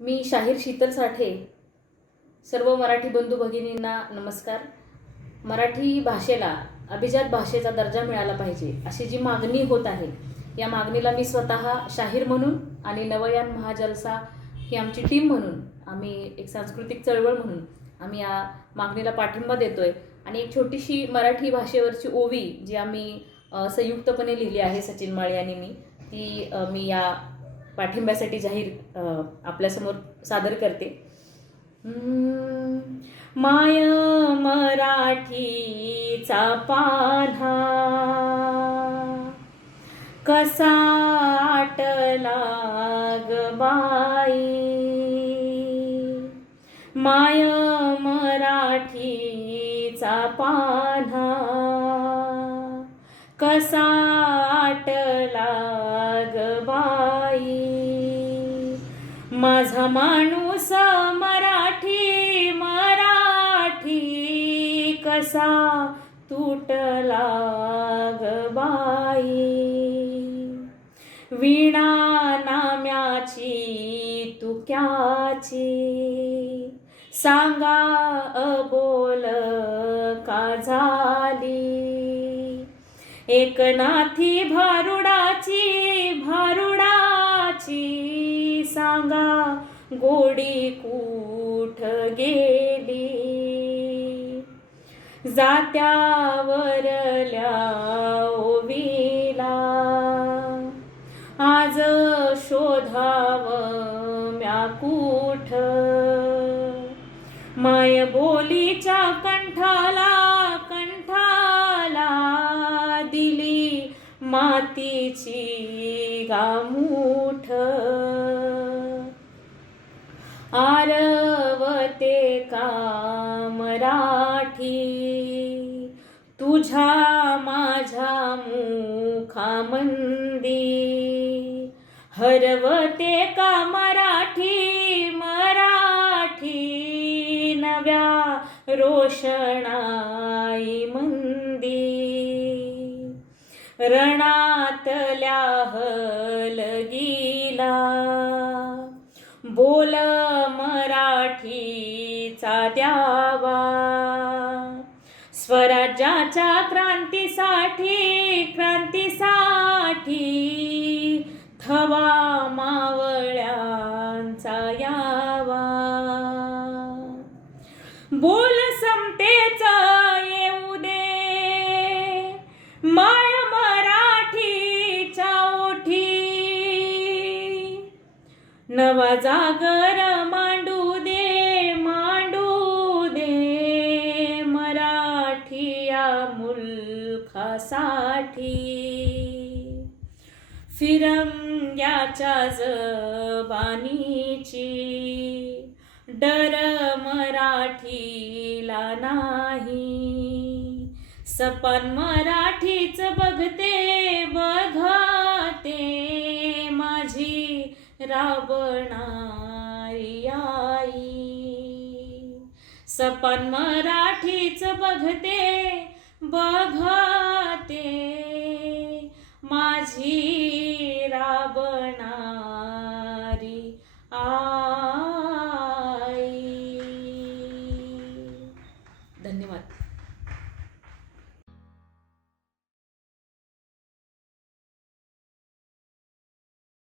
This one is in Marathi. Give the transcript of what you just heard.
मी शाहीर शीतल साठे सर्व मराठी बंधू भगिनींना नमस्कार. मराठी भाषेला अभिजात भाषेचा दर्जा मिळाला पाहिजे अशी जी मागणी होत आहे या मागणीला मी स्वतः शाहीर म्हणून आणि नवयान महाजलसा ही आमची टीम म्हणून आम्ही एक सांस्कृतिक चळवळ म्हणून आम्ही या मागणीला पाठिंबा देतो आहे आणि एक छोटीशी मराठी भाषेवरची ओवी जी आम्ही संयुक्तपणे लिहिली आहे सचिन माळे आणि मी ती मी या पाठिंब्यासाठी जाहीर आपल्यासमोर सादर करते. माय मराठीचा पाधा कसा आटला बाई? माय मराठीचा पाधा कसा आटला ग बाई? माझा माणूस मराठी मराठी कसा तुटला ग बाई? वीणा नाम्याची तुक्याची. सांगा अबोल का झाली? एकनाथी भारुडाची भारुडाची. सांगा गोडी कुठ गेली? जात्यावरल्या ओवीला. आज शोधाव म्या कुठ? माय बोलीच्या कंठाला कंठाला दिली मातीची गामू. मराठी तुझ्या माझ्या मुखामंदी हरवते का मराठी मराठी नव्या रोषणाई मंदी. रणातल्या हलगीला बोल स्वराज्याच्या क्रांतीसाठी क्रांतीसाठी थवा मावळ्यांचा यावा. बोल समतेच येऊ दे. माय मराठीच्या ओठी. नवा जागर मा त्या मुलखासाठी फिरंग्याच्या जबानीची डर मराठीला नाही. सपन मराठीच बघते बघते माझी राबणारी आई. सपन मराठीच बघते बघते माझी